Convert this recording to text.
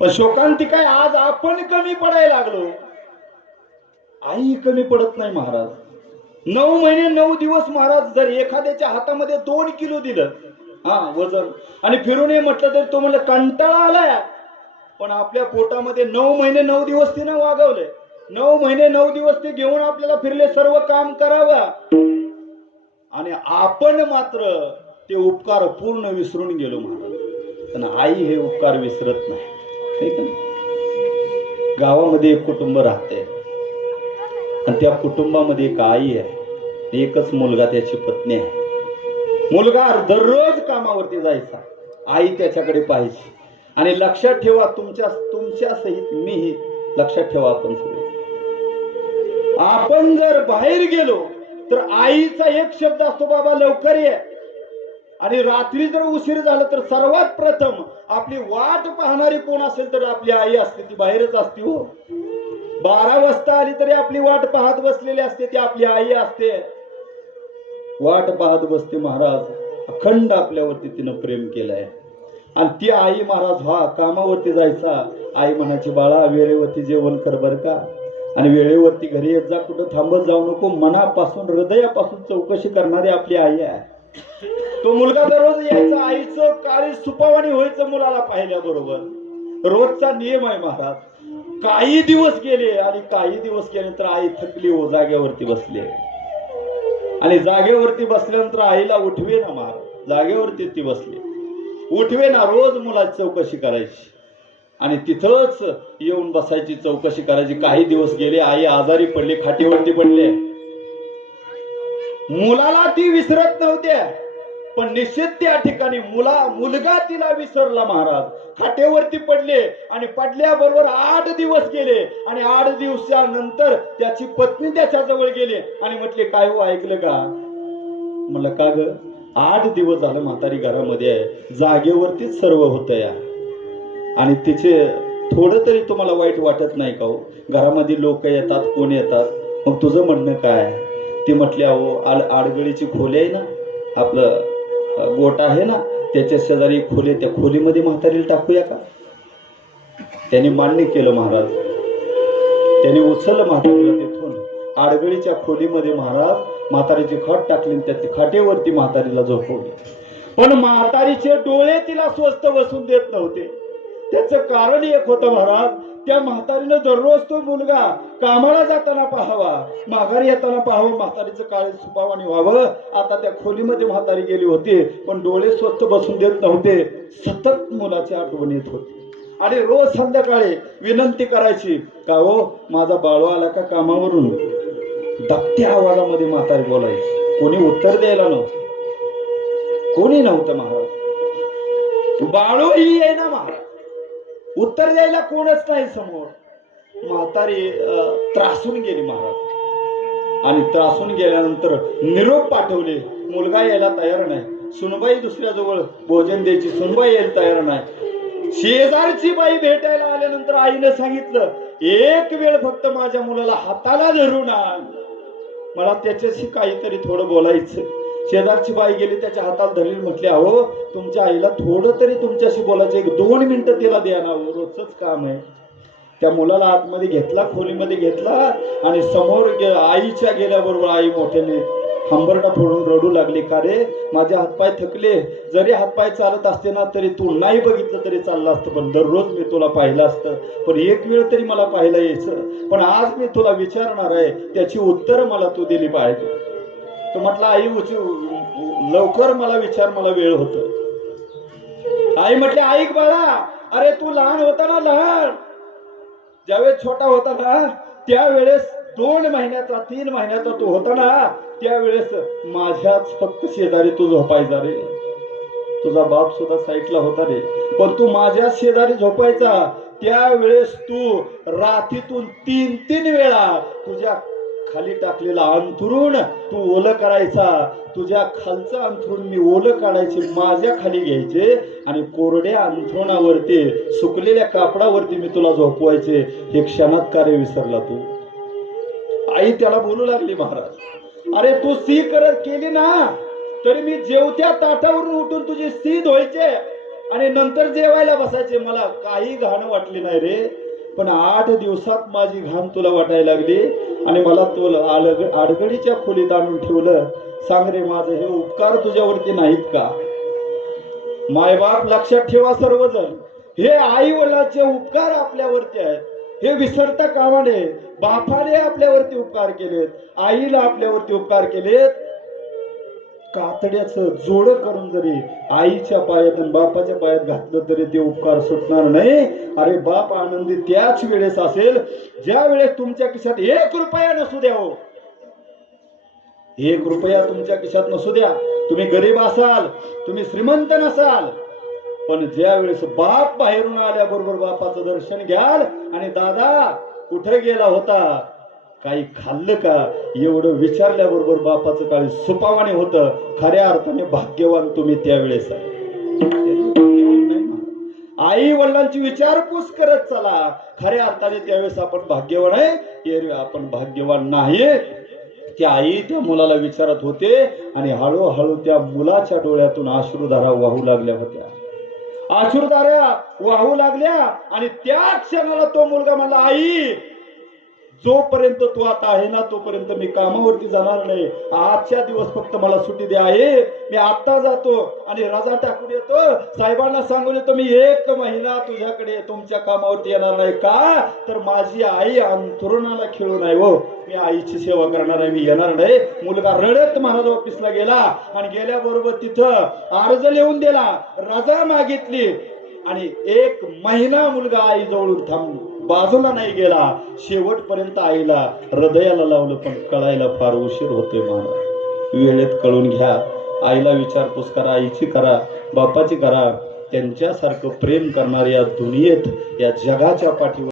पण शोकांती काय आज आपण कमी पडायला लागलो. आई कमी पडत नाही महाराज. नऊ महिने नऊ दिवस महाराज जर एखाद्याच्या हातामध्ये दोन किलो दिलं हा वजन. आणि फिरून हे म्हटलं तरी तो म्हणलं कंटाळा आलाय पण आपल्या पोटामध्ये नऊ महिने नऊ दिवस तिनं वागवले. नऊ महिने नऊ दिवस ते घेऊन आपल्याला फिरले सर्व काम करावं. आणि आपण मात्र ते उपकार पूर्ण विसरून गेलो महाराज. पण आई हे उपकार विसरत नाही. गावामध्ये एक कुटुंब राहते. आणि त्या कुटुंबामध्ये एक आई आहे. एकच मुलगा त्याची पत्नी आहे. मुलगा दररोज कामावरती जायचा. आई त्याच्याकडे पाहायची. आणि लक्षात ठेवा तुमच्या तुमच्या सहित मीही लक्षात ठेवा आपण सगळे. आपण जर बाहेर गेलो तर आईचा एक शब्द असतो बाबा लवकर ये. आणि रात्री जर उशीर झाला तर सर्वात प्रथम आपली वाट पाहणारी कोण असेल तर आपली आई असते ती बाहेरच असते हो. बारा वाजता आली तरी आपली वाट पाहत बसलेली असते ती आपली आई असते. वाट पाहत बसते महाराज अखंड आपल्यावरती तिनं प्रेम केलंय. आणि ती आई महाराज हा कामावरती जायचा. आई म्हणायची बाळा वेळेवरती जेवण कर बर का? आणि वेळेवरती घरी येत जा कुठं थांबत जाऊ नको. मनापासून हृदयापासून चौकशी करणारी आपली आई आहे. तो मुलगा दररोज यायचा आईचं काळी सुपावाणी व्हायचं मुलाला पाहिल्याबरोबर. रोजचा नियम आहे महाराज. काही दिवस गेले आणि काही दिवस गेल्यानंतर आई थकली हो जागेवरती बसली आणि जागेवरती बसल्यानंतर आईला उठवे ना महाराज जागेवरती ती बसली. उठवे ना रोज मुलाची चौकशी करायची. आणि तिथंच येऊन बसायची चौकशी करायची. काही दिवस गेले आई आजारी पडली खाटीवरती पडले. मुलाला ती विसरत नव्हत्या. पण निश्चित त्या ठिकाणी मुला मुलगा तिला विसरला महाराज. खाटेवरती पडले आणि पडल्याबरोबर आठ दिवस गेले. आणि आठ दिवसानंतर त्याची पत्नी त्याच्याजवळ गेले गेली आणि म्हटले काय हो ऐकलं का? म्हणलं का ग? आठ दिवस झालं म्हातारी घरामध्ये आहे. जागेवरतीच सर्व होतं या आणि तिचे थोडं तरी तुम्हाला वाईट वाटत नाही का हो? घरामध्ये लोक येतात कोण येतात? मग तुझं म्हणणं काय? ती म्हटली अहो आड आडगळीची खोली आहे ना आपलं गोट आहे ना त्याच्या शेजारी खोली त्या खोलीमध्ये म्हातारीला टाकूया का? त्यांनी मान्य केलं महाराज. त्यांनी उचललं म्हातारीला तिथून. आडगळीच्या खोलीमध्ये महाराज म्हातारीची खट टाकली आणि त्या खाटेवरती म्हातारीला झोपवली. पण म्हातारीचे डोळे तिला स्वस्त बसून देत नव्हते. त्याचं कारण एक होतं महाराज. त्या म्हातारीनं दररोज तो मुलगा कामाला जाताना पाहावा माघारी येताना पाहावं म्हातारीचं काळे सुपावाने व्हावं. आता त्या खोलीमध्ये म्हातारी गेली होती पण डोळे स्वस्त बसून देत नव्हते. सतत मुलाची आठवण येत होती. आणि रोज संध्याकाळी विनंती करायची का हो माझा बाळू आला का कामावरून? दबत्या आवाजामध्ये म्हातारी बोलायची कोणी उत्तर द्यायला नव्हतं. कोणी नव्हतं महाराज? बाळू ही आहे ना महाराज. उत्तर द्यायला कोणच नाही समोर. म्हातारी त्रासून गेली महाराज. आणि त्रासून गेल्यानंतर निरोप पाठवले. मुलगा यायला तयार नाही. सुनबाई दुसऱ्याजवळ भोजन द्यायची. सुनबाई यायला तयार नाही. शेजारची बाई भेटायला आल्यानंतर आईने सांगितलं एक वेळ फक्त माझ्या मुलाला हाताला धरून आण. मला त्याच्याशी काहीतरी थोडं बोलायचं. शेजारची बाई गेली त्याच्या हातात धरली म्हटली अहो तुमच्या आईला थोडं तरी तुमच्याशी बोलायचं एक दोन मिनिटं तिला द्या ना रोजच काम आहे. त्या मुलाला आतमध्ये घेतला खोलीमध्ये घेतला आणि समोर गे- आईच्या गेल्याबरोबर आई मोठ्याने हंबरडा फोडून रडू लागली. का रे माझे हातपाय थकले. जरी हातपाय चालत असते ना तरी तू नाही बघितलं तरी चाललं असतं पण दररोज मी तुला पाहिलं असतं. पण एक वेळ तरी मला पाहायला यायचं. पण आज मी तुला विचारणार आहे त्याची उत्तर मला तू दिली पाहिजे. तो म्हटला आई उची- लवकर मला विचार मला वेळ होत आई म्हटले ऐक बाळा अरे तू लहान होता ना लहान. ज्यावेळेस छोटा होता ना त्यावेळेस दोन महिन्याचा तीन महिन्याचा तू होता ना त्यावेळेस माझ्याच फक्त शेजारी तू झोपायचा रे. तुझा बाप सुद्धा साईटला होता रे. पण तू माझ्या शेजारी झोपायचा. त्यावेळेस तू रात्रीतून तीन तीन वेळा तुझ्या खाली टाकलेला अंथरुण तू ओलं करायचा. तुझ्या खालचं अंथरुण मी ओलं काढायचे माझ्या खाली घ्यायचे आणि कोरड्या अंथरुणावरती सुकलेल्या कापडावरती मी तुला झोपवायचे. हे क्षणात कार्य विसरला तू. आई त्याला बोलू लागली महाराज. अरे तू सी करत केली ना तरी मी जेवत्या ताटावरून उठून तुझी सी धुवायचे आणि नंतर जेवायला बसायचे. मला काही घाण वाटली नाही रे. पण आठ दिवसात माझी घाण तुला वाटायला लागली आणि मला तुला आलग आडगडीच्या खोलीत आणून ठेवलं. सांग रे माझं हे उपकार तुझ्यावरती नाहीत का? मायबाप लक्षात ठेवा सर्वजण. हे आई वडिलांचे उपकार आपल्यावरती आहेत. हे विसरता कामाने बापाने आपल्यावरती उपकार केलेत. आईला आपल्यावरती उपकार केलेत. कातड्याचं जोड करून जरी आईच्या पायात आणि बापाच्या पायात घातलं तरी ते उपकार सुटणार नाही. अरे बाप आनंदी त्याच वेळेस असेल ज्या वेळेस तुमच्या खिशात एक रुपया नसू द्या हो. एक रुपया तुमच्या खिशात नसू द्या. तुम्ही गरीब असाल तुम्ही श्रीमंत नसाल पण ज्या वेळेस बाप बाहेरून आल्याबरोबर बापाचं दर्शन घ्याल आणि दादा कुठे गेला होता? काही खाल्लं का? एवढं विचारल्याबरोबर बापाचं काळी सुपावाने होतं. खऱ्या अर्थाने भाग्यवान तुम्ही त्यावेळेस आई वडिलांची विचारपूस करत चला. खऱ्या अर्थाने त्यावेळेस आपण भाग्यवान आहे. एरवी आपण भाग्यवान नाही. त्या आई त्या मुलाला विचारत होते आणि हळूहळू त्या मुलाच्या डोळ्यातून आश्रुधारा वाहू लागल्या होत्या. अश्रुधारा वाहू लागल्या आणि त्या क्षणाला तो मुलगा म्हणला आई जोपर्यंत तू आता आहे ना तोपर्यंत मी कामावरती जाणार नाही. आजच्या दिवस फक्त मला सुट्टी द्या आहे. मी आता जातो आणि रजा टाकून येतो. साहेबांना सांगून येतो मी एक महिना तुझ्याकडे तुमच्या कामावरती येणार नाही का? तर माझी आई अंथरुणाला खेळून आहे हो. मी आईची सेवा करणार आहे मी येणार नाही. मुलगा रडत महाराज ऑफिसला गेला आणि गेल्याबरोबर तिथं अर्ज लिहून दिला. रजा मागितली आणि एक महिना मुलगा आई जवळून बाजूला नाही गेला शेवटपर्यंत आईला हृदयाला लावलं पण कळायला फार उशीर होतोय महाराज वेळेत कळून घ्या आईला विचारपूस करा आईची करा बापाची करा त्यांच्यासारखं प्रेम करणाऱ्या दुनियेत या जगाच्या पाठीवर